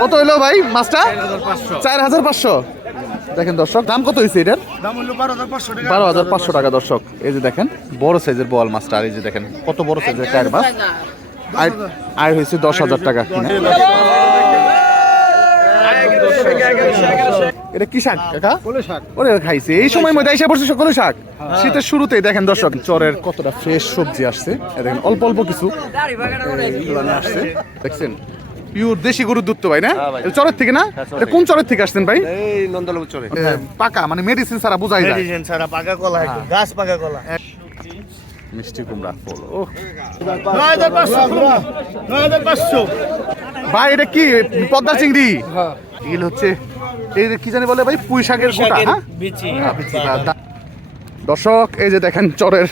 কত হইলো ভাই মাছটা? 4500। দেখেন দর্শক, দাম কত হয়েছে এটার? দাম হলো 12,500 টাকা। 12,500 টাকা দর্শক। এই যে দেখেন বড় সাইজের বোয়াল মাছটা, আর এই যে দেখেন কত বড় সাইজের কায়ের মাছ। আয় হয়েছে 10,000 টাকা কিনা। এটা কি শাক কাকা? কলই শাক। ওরে খাইছে এই সময় মধ্যে এসে পড়ছে সকলে শাক। শীতের শুরুতেই দেখেন দর্শক চরের কতটা ফ্রেশ সবজি আসছে। এই দেখেন অল্প অল্প কিছু এইগুলো নিয়ে আসছে। দেখছেন পিওর দেশি গরুর দুধ তো ভাই না? এটা চরের থেকে না? এটা কোন চরের থেকে আসছেন ভাই? এই নন্দলাপুর চরে। পাকা মানে মেডিসিন ছাড়া বোঝাই যায়। মেডিসিন ছাড়া পাকা কলা, একদম গাছ পাকা কলা। মিষ্টি কুমড়া ফুল। ও 9,500। ভাই এটা কি পদ্মা চিংড়ি? এগুলো হচ্ছে এই যে কি জানি বলে ভাই, পুঁই শাকের গোটা। হ্যাঁ বিচি। দর্শক এই যে দেখেন চরের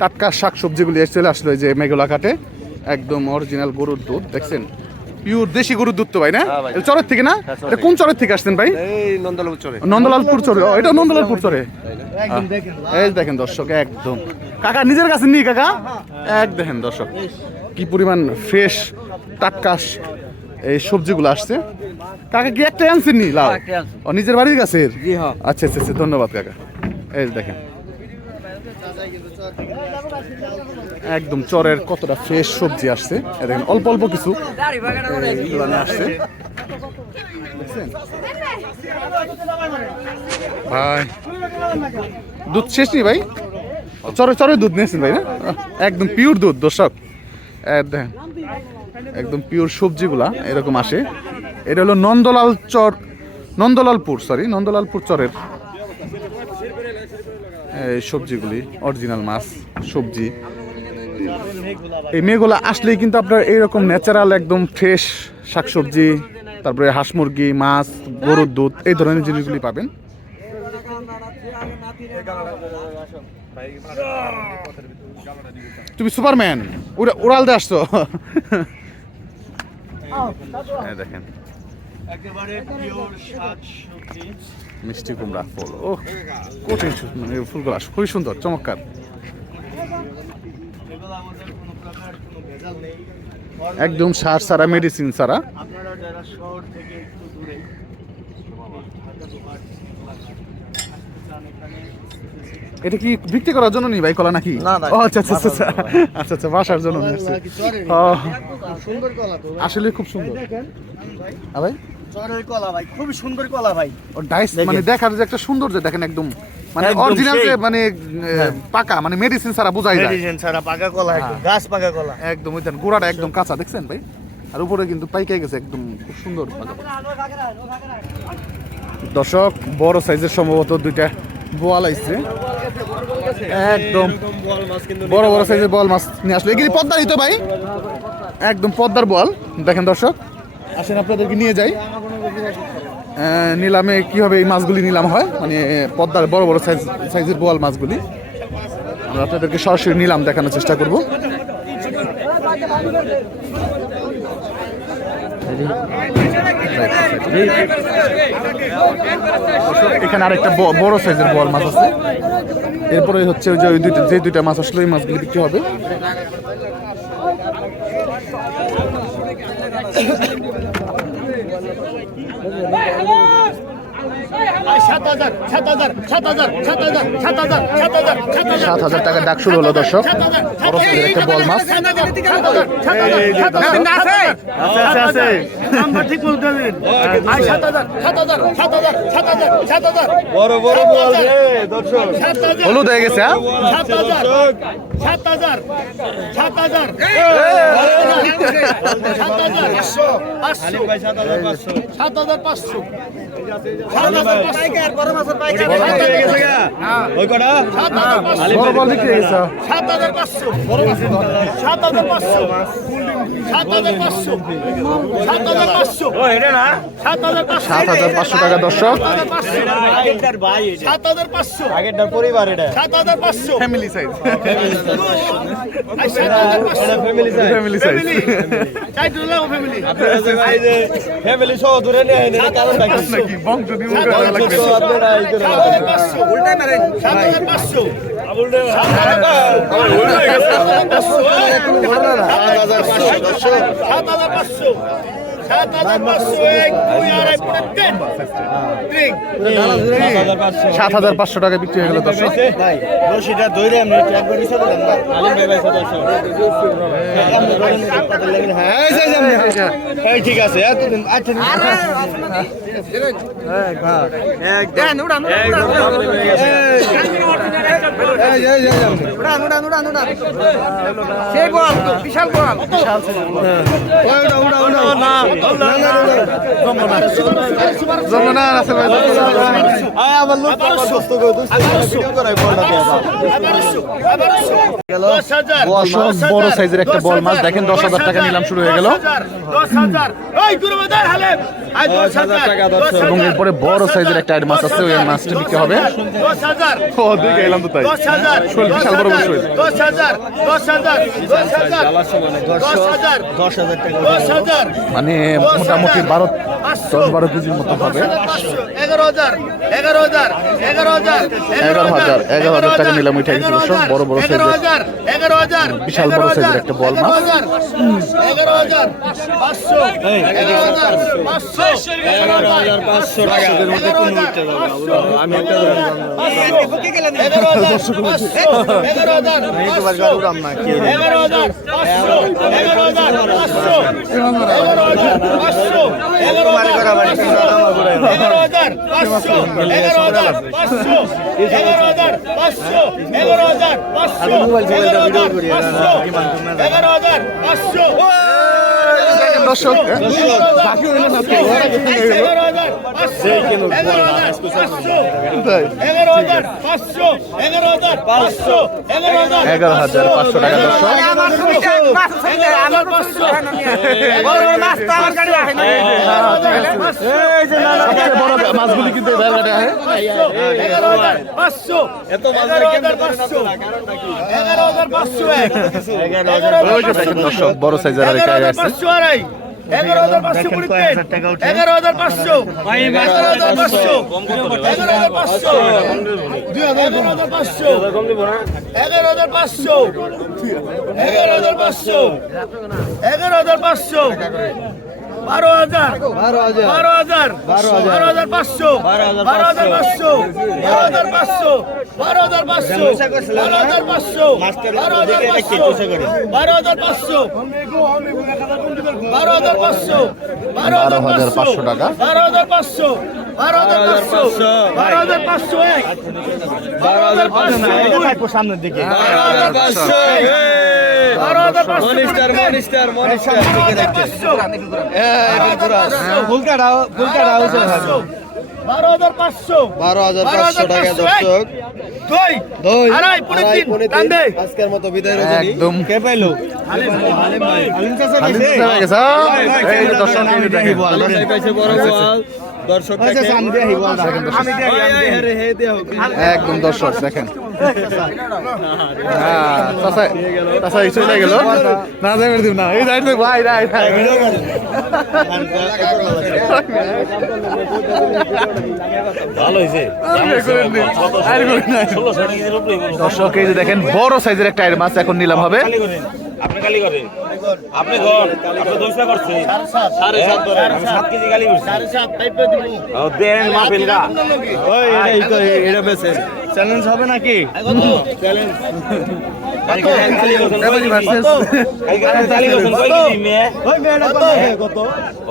টাটকা শাক সবজিগুলি চলে আসলো এই যে মেঘলা কাটে, একদম অরিজিনাল গরুর দুধ। দেখছেন পিওর দেশি গরুর দুধ তো ভাই না? এটা চরের থেকে না? এটা কোন চরের থেকে আসছেন ভাই? এই নন্দলাপুর চরে। নন্দলালপুর চরে। ও এটা নন্দলালপুর চরে। একদম দেখেন। এই দেখেন দর্শক একদম কাকা নিজের কাছে নি কাকা। এক দেখেন দর্শক কি পরিমাণ ফ্রেশ টাটকা এই সবজিগুলো আসছে। কাকা কি একটা আনছেন নি লাউ? ও নিজের বাড়ির গাছের? আচ্ছা আচ্ছা আচ্ছা, ধন্যবাদ কাকা। এই দেখেন একদম চরের কতটা ফ্রেশ সবজি আসছে। এই দেখেন অল্প অল্প কিছু এইগুলো নিয়ে আসছে। দেখছেন ভাই দুধ শেষ নি ভাই? চরে চরে দুধ নিয়েছেন ভাই না? একদম পিওর দুধ দর্শক। দেখেন একদম পিওর সবজিগুলা এরকম আসে। এটা হলো নন্দলালপুর চরের এই সবজিগুলি অরিজিনাল মাছ সবজি। এই মেয়েগুলা আসলেই কিন্তু আপনার এইরকম ন্যাচারাল একদম ফ্রেশ শাকসবজি, তারপরে হাঁস মুরগি, মাছ, গরুর দুধ, এই ধরনের জিনিসগুলি পাবেন। তুমি সুপারম্যান উড়াল দিয়ে আসছো। দেখেন মিষ্টি কুমড়া ফুল। ও কঠিন মানে ফুলগুলো খুবই সুন্দর চমৎকার। একদম সার ছাড়া মেডিসিন ছাড়া। আপনারা যারা শহর থেকে একটু দূরে এটা কি বিক্রি করার জন্য নি ভাই কলা নাকি? ও আচ্ছা আচ্ছা আচ্ছা আচ্ছা আচ্ছা বাসার জন্য সুন্দর কলা তো আসলে খুব সুন্দর। ভাই চরের কলা ভাই, খুবই সুন্দর কলা ভাই। ও ডাইস মানে দেখার যে একটা সৌন্দর্য দেখেন একদম মানে অরিজিনাল যে মানে পাকা মানে মেডিসিন ছাড়া বোঝাই যায়। মেডিসিন ছাড়া পাকা কলা, একদম গাছ পাকা কলা। একদম ওই দেন গোড়াটা একদম কাঁচা দেখছেন ভাই, আর উপরে কিন্তু পাইকে গেছে একদম খুব সুন্দর। দর্শক বড় সাইজের সম্ভবত দুইটা বোয়াল আইছে, একদম বড় বড় সাইজের বোয়াল মাছ নিয়ে আসলো। এগুলি পদ্মারই তো ভাই? একদম পদ্মার বোয়াল। দেখেন দর্শক আসেন আপনাদেরকে নিয়ে যাই নিলামে কিভাবে এই মাছগুলি নিলাম হয়, মানে পদ্মার বড় বড় সাইজের বোয়াল মাছগুলি আমরা আপনাদেরকে সরাসরি নিলাম দেখানোর চেষ্টা করব। এখানে আরেকটা বড় সাইজের বোয়াল মাছ আছে। এরপরে হচ্ছে ওই যে যে দুইটা মাছ আসলে ওই মাছগুলি বিক্রি হবে। ৳৭,০০০ ডাক শুরু হলো দর্শক। একটা বল মাছ হলুদ হয়ে গেছে। ৳৭,৫০০ দর্শক। পরিবার এটা ফ্যামিলি সাইজ ফ্যামিলি সহ দূরে নেয় কারণ নাকি বংশ 7,500 টাকা বিক্রি হয়ে গেল দর্শক। ভাই রশিটা ধরে আমরা একবার নিচে দিলাম না আলিম ভাই ভাই 700 হ্যাঁ ঠিক আছে এতদিন আচ্ছা যমুনার আছে ভাই, আমার লোক দোস্ত ভিডিও করাই বলটা দর্শক বড় সাইজের একটা বল মাছ দেখেন 10,000 টাকা নিলাম শুরু হয়ে গেল। এবং এরপরে বড় সাইজের একটা মাছ আছে, ওই মাছটা বিক্রি হবে। ও দেখে এলাম তো তাই, শোল বিশাল বড় বড় শোল। 10,000 টাকা মানে মোটামুটি 10-12 কেজির মতো হবে। 11,000 টাকা নিলাম ওইটা কিছু দর্শক, বড় বড় সাইজের বিশাল বড় সাইজের একটা বল মাছ। 11,500 টাকা আমি একটা দর্শক $11,500 টাকা বড় মাছগুলি কিন্তু দর্শক বড় সাইজের আর একটা আছে। 11,500 11,500 $12,500 টাকা। 12,500 সামনের দিকে আজকের মতো বিদায় একদম কে পাইলো একদম দর্শক দেখেন চলে গেল না দিব না এই ভাই ভালো হয়েছে দর্শক এই যে দেখেন বড় সাইজের একটা মাছ এখন নিলাম হবে। আপনি কালি করেন আপনি ঘর আপনি দোষা করছেন 7.5 কেজি কালি করছেন 7.5 ও দেন মাপেলরা ওই এটা বেশি চ্যালেঞ্জ হবে নাকি চ্যালেঞ্জ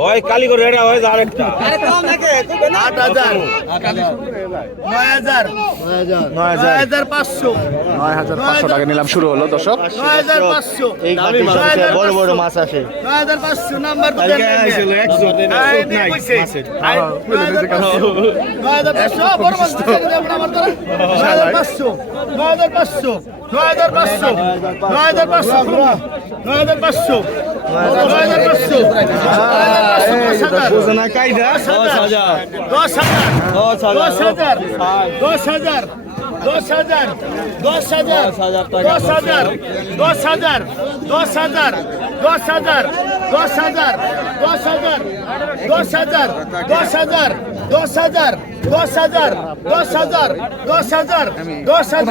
ওই কালি করে এটা হয় আরেকটা 9,500 টাকা নিলাম শুরু হলো দর্শক। বড় বড় মাছ আসে 9,500 নাম্বার তো দেন 10,000 10,000 10,000 10,000 10,000 10,000 10,000 10,000 10,000 10,000 10,000 10,000 10,000 10,000 10,000 10,000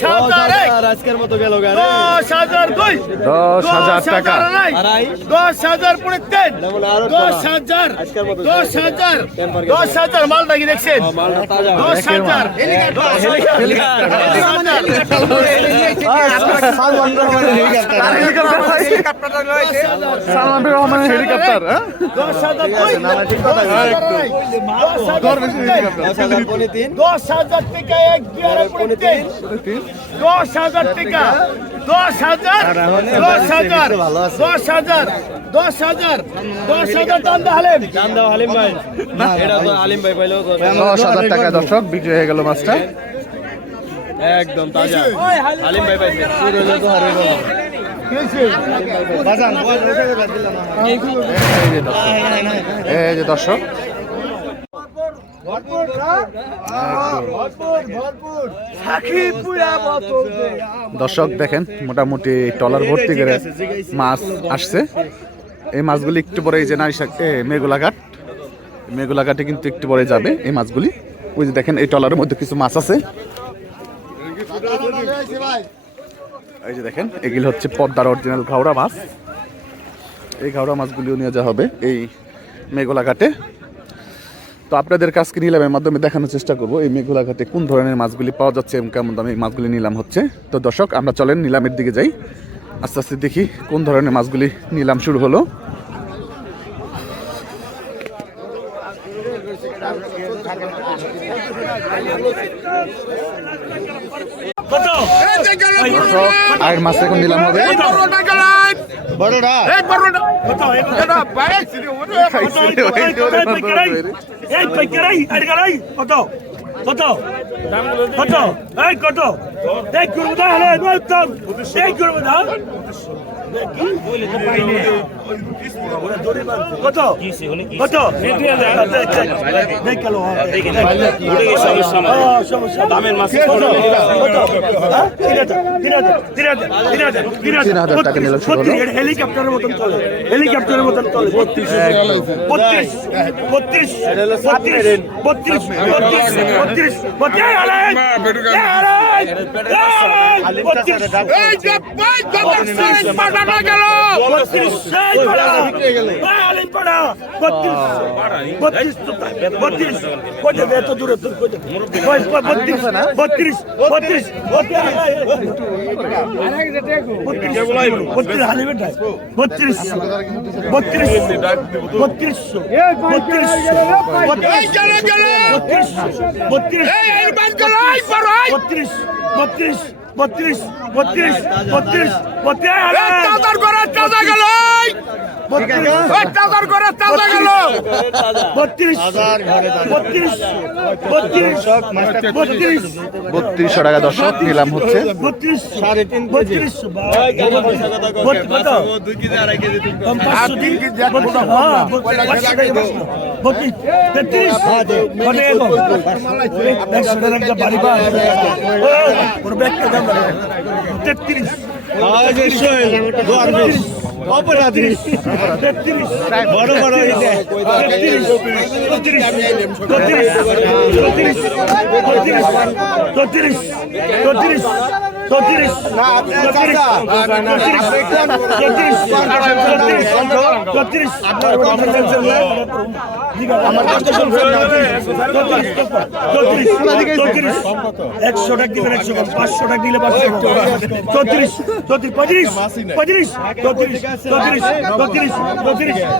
10,000 আজকের মতো গেল গা 10,000 দুই 10,000 টাকা 10,000 পুনে 3 10,000 10,000 10,000 মালটা কি দেখছেন 10,000 সালমান রহমানের হেলিকপ্টার 10,000 টাকা এক বিয়ারে পুনে 3 10,000 টাকা 10,000 10,000 10,000 10,000 10,000 দাম হালিম দাম দাও হালিম ভাই এটা তো হালিম ভাই পাইলেও তো 10,000 টাকা দর্শক বিক্রি হয়ে গেল মাছটা একদম তাজা হালিম ভাই পাইছে শুরু হলো তো হারে গেল বাজান এই যে দর্শক দর্শক দেখেন মোটামুটি টলার ভর্তি করে মাছ আসছে এই মাছগুলি একটু পরে এই যে মেঘুলাঘাটে কিন্তু একটু পরে যাবে এই মাছগুলি ওই যে দেখেন এই টলারের মধ্যে কিছু মাছ আছে এই যে দেখেন এগুলি হচ্ছে পদ্মার অরিজিনাল ঘাওড়া মাছ এই ঘাওড়া মাছগুলিও নিয়ে যাওয়া হবে এই মেঘুলাঘাটে তো আপনাদের কাছকে নিলামের মাধ্যমে দেখানোর চেষ্টা করব এই মেঘুলাঘাটে কোন ধরনের মাছগুলি পাওয়া যাচ্ছে এবং কেমন দামে এই মাছগুলি নিলাম হচ্ছে তো দর্শক আমরা চলেন নিলামের দিকে যাই আস্তে আস্তে দেখি কোন ধরনের মাছগুলি নিলাম শুরু হলো আর মাছ এখন নিলাম হবে বড়টা দামের মাছ 3,000 টাকা নিলাম শুরু হলো হেলিকপ্টারের মতন চলে হেলিকপ্টারের মতন চলে 32 32 32 3200 টাকা দর্শক নিলাম হচ্ছে 33 আমার কাছে শুনছেন না 100 টাকা দিবেন 100 কম 500 টাকা দিলে 500 34 35 35 34 34 34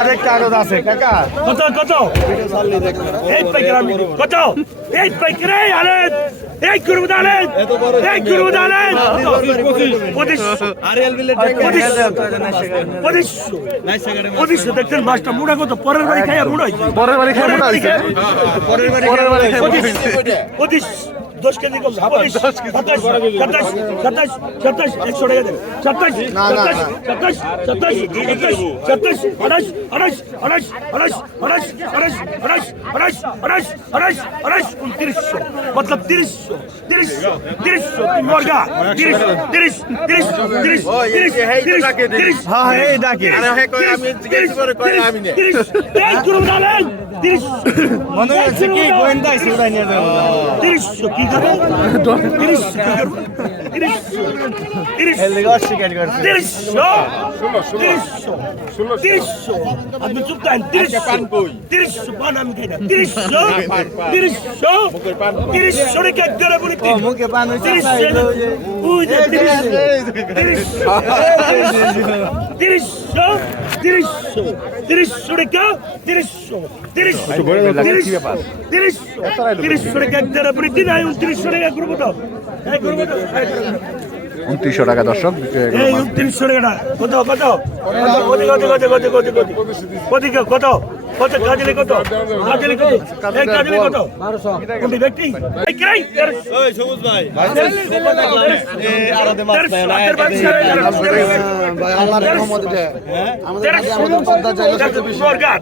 আরেকটা আরো আছে কাকা কত কত এই পাইকার আমি কত এই পাইকার আলেন এই করব দালেন এই করব দালেন 25 আরিয়াল বিলের 25 দেখছেন মাছটা মুড়া কত পরের বাড়ি খাইয়া মুড়া হইছে পরের বাড়ি খাই মোটা হইছে পরের বাড়ি পরের বাড়ি খাই মোটা 25 10 কেজি কম 27 27 27 27 100 টাকা দেন 27 27 27 27 28 28 मतलब 30 मुर्गा 30 হ্যাঁ এই ডাকে মনে হচ্ছে কি গোয়েন্দা সুরাই নিয়ে যাবো 30 কি করে 30 অস্বীকার করছে 30 আপনি চুপ থাকেন 30 পান আমি খাই না 30 টাকা করে বলি মুখে পান 30 টাকা 30 2900 টাকা দর্শক বিক্রি হয়ে গেল মাছ। 2900 টাকা কত কত কত কত কাজলি কত কাজলি কত এই কাজলি কত 1200 কোন ব্যক্তি এই কিরাই ওই সবুজ ভাই আরো দে মাছ পায় না ভাই আল্লাহর রহমত দে আমাদের সন্তান চাইলে সরকার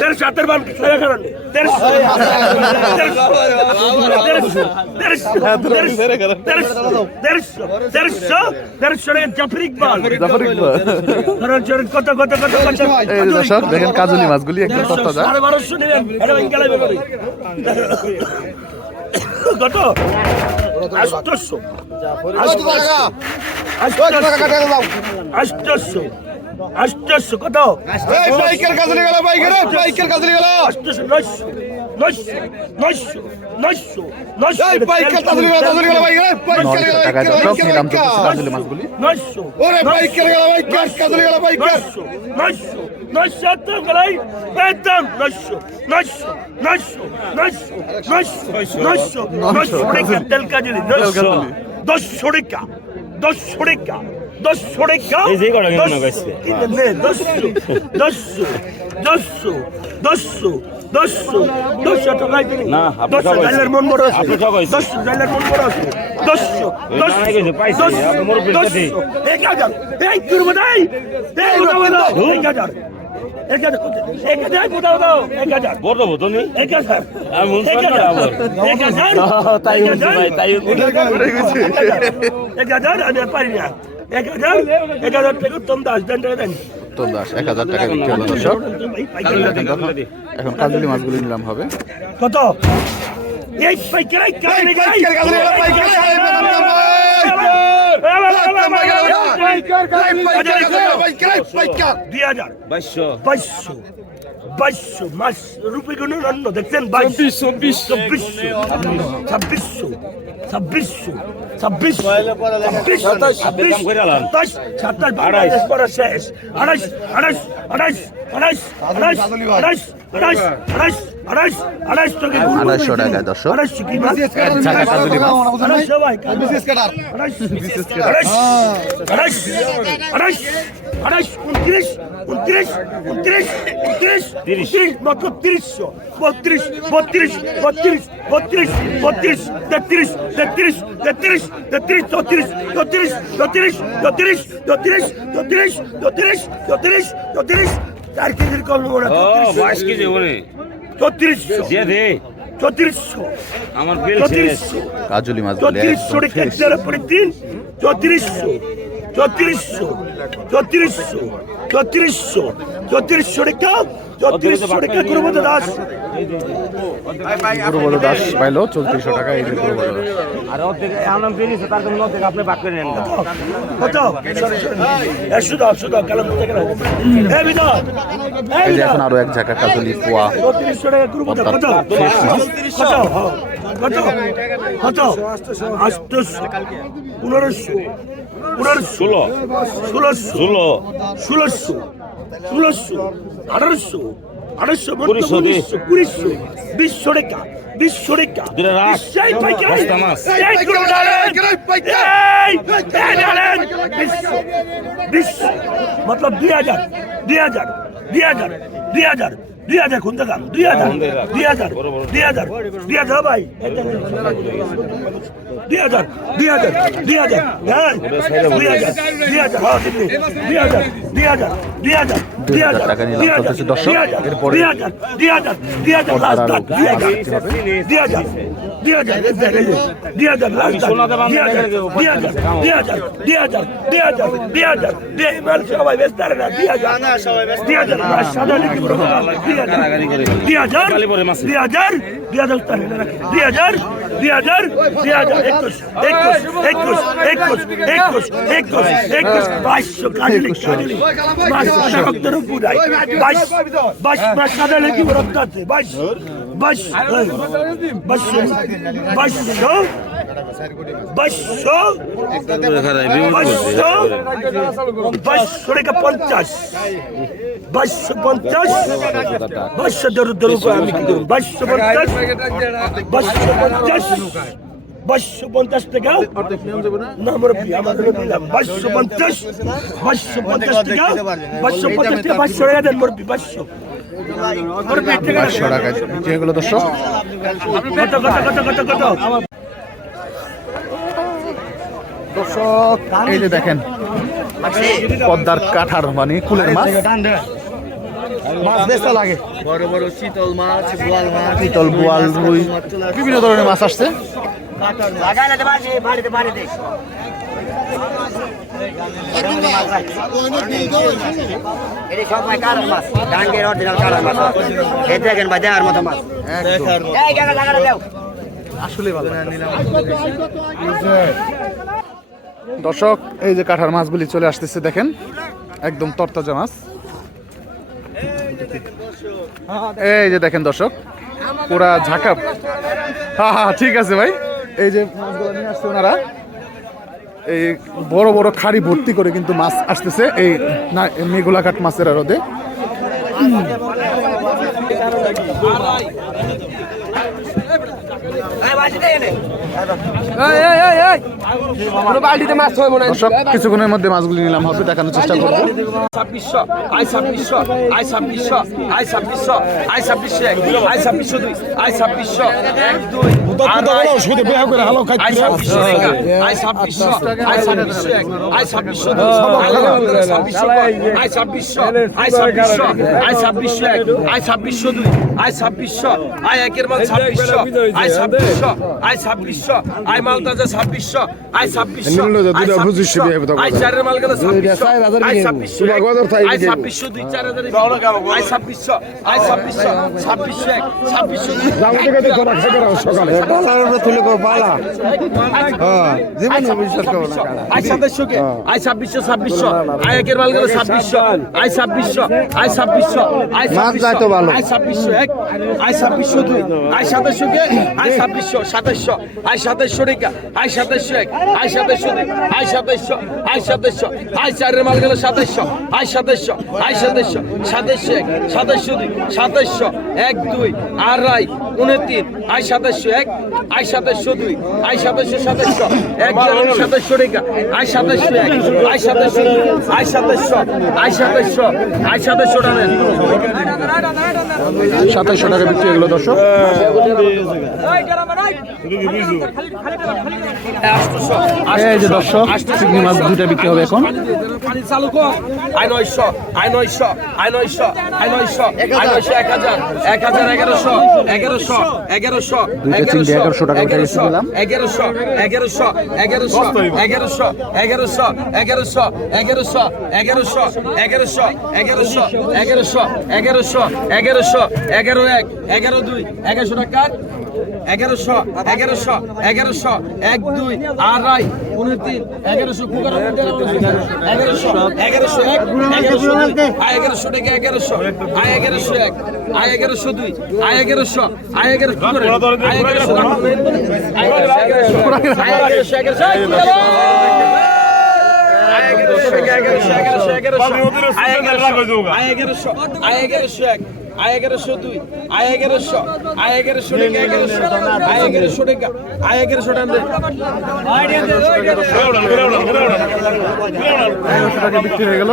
তের সাতের বান খেলা করেন তের জাফর ইকবাল কত কত কত কত এই যে দর্শক দেখেন কাজলি মাছগুলি একদম তরতাজা 1250 নেবেন এটা ইনকালে বেরোবে কত 800 800 কত এই বাইকের কাজে গেল বাইকের কাজে গেল 900 এই বাইকের কাজে গেল বাইকের 900 টাকা দর্শক নিলাম চলতেছে কাজলি মাছগুলি 900 ওরে বাইকের গেল বাইকের কাজে গেল বাইকের 900 তো গলাই একদম 900 টাকা তেল কাজলি 10 টাকা 10 টাকা এই যে কটা কেন গাইছে 10 টাকা দিন না আপনি ডালার মন বড় আছে আপনি কইছেন 10 ডালার মন বড় আছে 10 পাইছে আপনি মোর বিলতে 1000 এই করব নাই 1000 1000 দাও 1000 বড় বড় তুমি 1000 আমি মন সারা আবার 1000 তাই ভাই তাই 1000 আমি পারি না 1000 টাকা তুমি 10 দেন দেন তো 1000 টাকা বিক্রি হলো দর্শক এখন কাজলি মাছগুলি নিলাম হবে কত এই পাইকারি কাজে গাই মাস রুপি গুণ অন্য দেখছেন 250 টাকা দর্শক 28, 29, 29, 30, 32, 32, 33, 32, 33, 33, 33, 33, 33, 33, 33, 34, 34, 34, 34, 34, 34, 34, 4 কেজির কম নেবো না, ও 22 কেজি ওনে 3400, দিয়ে দে 3400, আমার বিল শেষ 3400, কাজলি মাছগুলি 3400 টাকা একটার পরে 3, 3400, 3400, 3400, 3400, 3400 টাকা, 3400 টাকা গুরুবন্ধু দাস। গুরুবল দাস পাইলো 3400 টাকা। এই যে গুরুবল দাস আর অর্ধেক আনাম দিয়েছে তার জন্য অর্ধেক আপনি ভাগ করে নেন না কত? 100 দাও, 100 দাও, কালাম থেকে নাও। এই বিদা, এই যে এখন আরো এক ঝাঁকা কাজলি পোয়া 3400 টাকা গুরুবন্ধু কত? কত? কত? কত? 800, 1500, 16 1600, 1600, 1600, 1800, 1800, 1900, 2000 টাকা, 20 টাকা, দিলে রাখ। 20 পাইকারি, বস্তা মাছ। এই গুরু ডালেন, এই ডালেন, 20 मतलब 2000, 2000, 2000, 2000, 2000 কোন দাম? 2000, 2000, 2000, 2000 ভাই, 2000, 2000, 2000, হ্যাঁ, 2000, 2000, হ্যাঁ, 2000, 2000, 2000, 2000 টাকা নিলাম চলতেছে দর্শক। এরপরে 2000, 2000, 2000, লাস্ট দাম, 2000, 2000, 2000, 2000, লাস্ট দাম, 2000, 2000, 2000, 2000, 2000, 2000, মাল সবাই ব্যস্ত আর না, 2000, 2000, মাস সাদা লিখি বড়, 2000, 2000, 2000, 2000 টাকা, 2000, 2000, 2000, 21, 21, 21, 21, 21, 21, 21, 2200 কাজলি, কাজলি, মাস সাদা রক্তের পুরাই, 22, 22 মাস সাদা লিখি বড় আছে, 22, 22, 2200, 2200, 2200 টাকা 50, 2250, 2200 ধরো আমি কি দেবো, 2250, 2250, 2250 টাকা না মুরব্বি আমার দিলাম 2250, 2250 টাকা, 2250 টাকা, 500 টাকা দেন মুরব্বি, 500 মুরব্বি 500 টাকা যেগুলো দর্শক। কত দর্শক এই যে দেখেন পদ্মার কাঠার মানে কুলের মাছ, মাছ বেচা লাগে বড় বড় শীতল মাছ, বোয়াল মাছ, পিতল, বোয়াল, রুই, বিভিন্ন ধরনের মাছ আসছে। দর্শক এই যে কাঠার মাছগুলি চলে আসতেছে দেখেন, একদম তরতাজা মাছ। এই যে দেখেন দর্শক পুরা ঝাঁকা। হ্যাঁ ঠিক আছে ভাই। এই যে মাছগুলো নিয়ে আসছে ওনারা, এই বড় বড় খাড়ি ভর্তি করে কিন্তু মাছ আসতেছে এই মেঘলাঘাট মাছের আড়তে। দর্শক কিছুক্ষণের মধ্যে মাছগুলি নিলাম হবে, দেখানোর চেষ্টা করবো। 2600, I 2600, I 2600, I 2600, I 2600, I 2600, I 2600, 1 2 I 2600 টাকা, I 2600, I 2600, I 2600, I 2600, I 2600, I 2600, I 2600, I 2600, I একের মাল 2600, আই 2600, আই 2600, আই মাল তাজা 2600, আই 2600, আই চারের মাল গেল 2600, I 2600, I 2600, 2 4000, I 2600, I 2600, 2600, 2600, I 2700 K, I 2600, 2600, I একের মাল গেল 2600, আই 2600, আই 2600, আই 2600, আই 2600, এক আয় 2602 আয় 2700 কে আয় 2600 2700 আয় 2700 টাকা আয় 2700 এক আয় 2702 আয় 2700 আয় 2700 আয় চারের মাল গেল 2700 আয় 2700 আয় 2700 2700 এক 2702 2700 এক 2 আড়াই 29 আয় 2700 এক আয় 2702 আয় 2700 2700 এক 2700 টাকা আয় 2700 এক আয় 2700 আয় 2700 আয় 2700 আয় 2700 টাকা নেন 2700 টাকা বিক্রি হলো দর্শক। এই যে দর্শক চিংড়ি মাছ দুইটা বিক্রি হবে এখন। পানি চালু কর আয় 900 আয় 900 আয় 900 আয় 900 আয় 900 1000 1000 1100 1100 1100 দুইটা চিংড়ি 1100 টাকা করে রেখে দিলাম। 1100 1100 1100 1100 1100 1100 1100 1100 1100 1100 1100 1100 11 1 11 2 1100 টাকা 1100 1100 1100 এক 2 আড়াই 29 1100 কুকার 1100 1100 এক 1100 আয় 1100 টাকা 1100 আয় 1100 এক আয় 1100 2 আয় 1100 আয় 1100 কুকার আয় 1100 আয় 1100 আয় 1100 2 আয় 1100 আয় 1100 টাকা 1100 আয় 1100 টাকা আয় 1100 টাকা 1100 টাকা বিক্রি হয়ে গেল।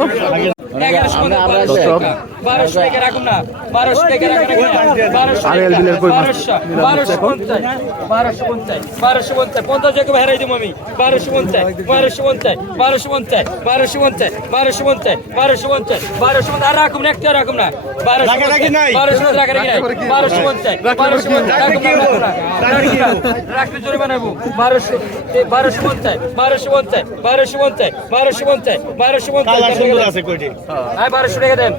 1200 টাকা রাখুন না 1200 টাকা রাখুন না 1200 আড়াইল বিলের কই মাছ 1250 50 টাকা হেরাই দিম আমি 1250 আর রাখুন একটা রাখুন না 1200 রাখি নাই 1200 রাখি নাই 1250 রাখলে জোরে বানাবো 1250 আছে কইটি আয় 1200 টাকা দেন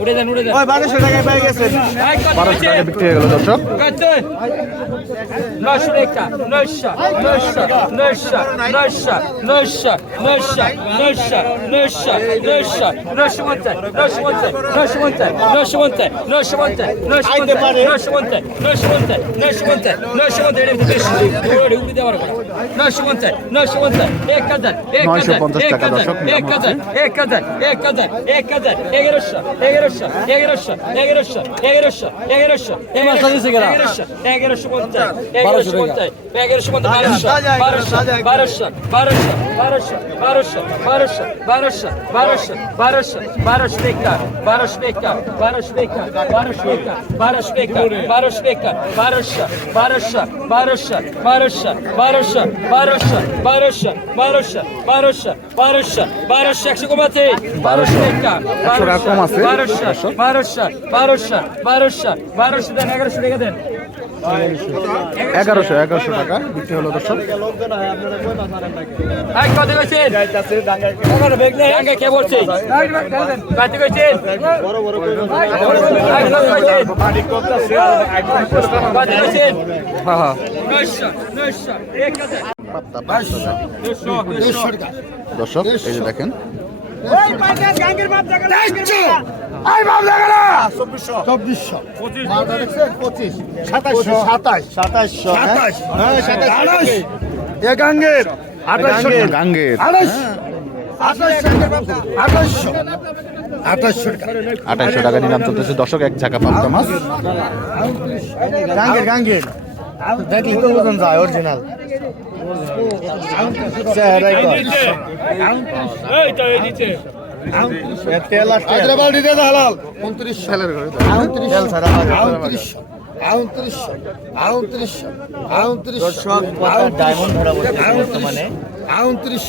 উড়ে দেন ওই 1200 টাকায় পেয়ে গেছে 1200 টাকা বিক্রি হয়ে গেল দর্শক। 900 টাকা 900 দেন 1100 টাকা বিক্রি হলো দর্শক। কত কইছেন ডাঙ্গা কে বলছে কত কইছেন কত কইছেন হ্যাঁ হ্যাঁ 900 দর্শক এই যে দেখেন গাঙ্গের গাঙ্গের 2800 টাকা নিলাম চলতেছে দর্শক এক ঝাঁকা পাবদা মাছ। গাঙ্গের দেখলি তো বুঝুন যায় অরিজিনাল তেল আসছে হায়দ্রাবাদ দিতে হালাল 29 সালের ঘরে 29 ছাড়া 29 ডায়মন্ড ধরা বলছে মানে 29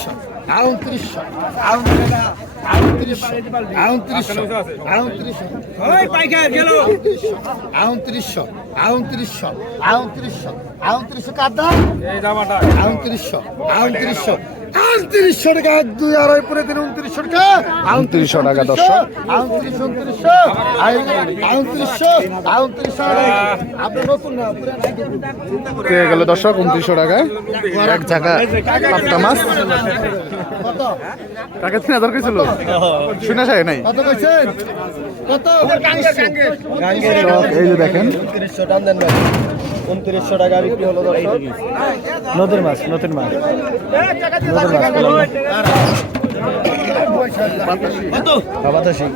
3800 টাকা 1 2 আড়াই পরে 2900 টাকা 2900 টাকা দর্শক 2900 আপনার নতুন না পেয়ে গেল দর্শক 2900 টাকায় এক জায়গা পাবদা মাছ। কাকা 3000 কইছিল শুনে যায় নাই কত কইছেন কত দর্শক, এই যে দেখেন 2900 টাকা দেন ভাই 2900 টাকা বিক্রি হলো দর্শক নতুন মাছ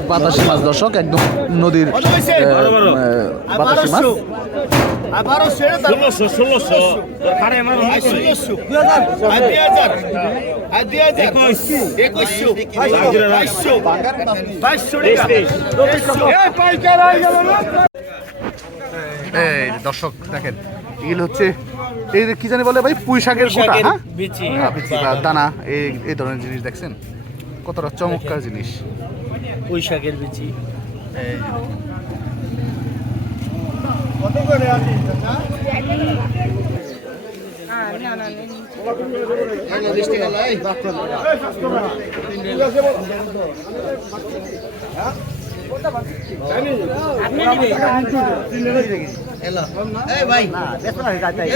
বাতাসি মাছ দর্শক, একদম নদীর বাতাসি মাছ। 1600 খারে আমার এই দর্শক দেখেন, এগুলো হচ্ছে এই যে কি জানি বলে ভাই, পুঁই শাকের গোটা, হ্যাঁ বিচি বিচি বা দানা, এই ধরনের জিনিস দেখছেন, কতটা চমৎকার জিনিস। পুঁই শাকের বিচি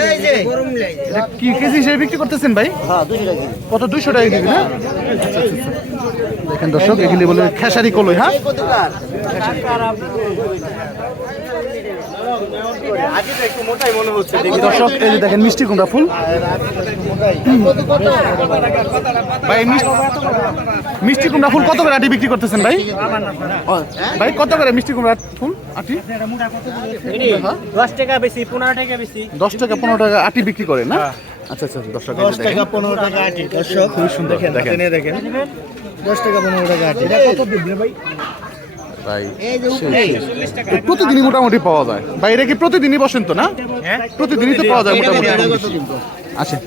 এই যে এটা কি কেজি হিসেবে বিক্রি করতেছেন ভাই? কত 200 টাকা কেজি না? আচ্ছা, আচ্ছা। দেখেন দর্শক, এগুলি বলে খেসারি কলই, হ্যাঁ দর্শক, এই যে দেখেন মিষ্টি কুমড়া ফুল ভাই, মিষ্টি কুমড়া ফুল কত করে আটি বিক্রি করতেছেন ভাই? ভাই কত করে মিষ্টি কুমড়া ফুল আটি? 10 টাকা বেশি 15 টাকা বেশি 10 টাকা 15 টাকা আটি বিক্রি করে না? আচ্ছা আচ্ছা দর্শক, 10 টাকা 15 টাকা আটি দর্শক খুবই সুন্দর দেখেন দেখেন 10 টাকা 15 টাকা আটি এটা কত দিবেন ভাই ভাই, প্রতিদিনই মোটামুটি পাওয়া যায় ভাই। এটা কি প্রতিদিনই বসেন তো না? প্রতিদিনই তো পাওয়া যায় মোটামুটি। আচ্ছা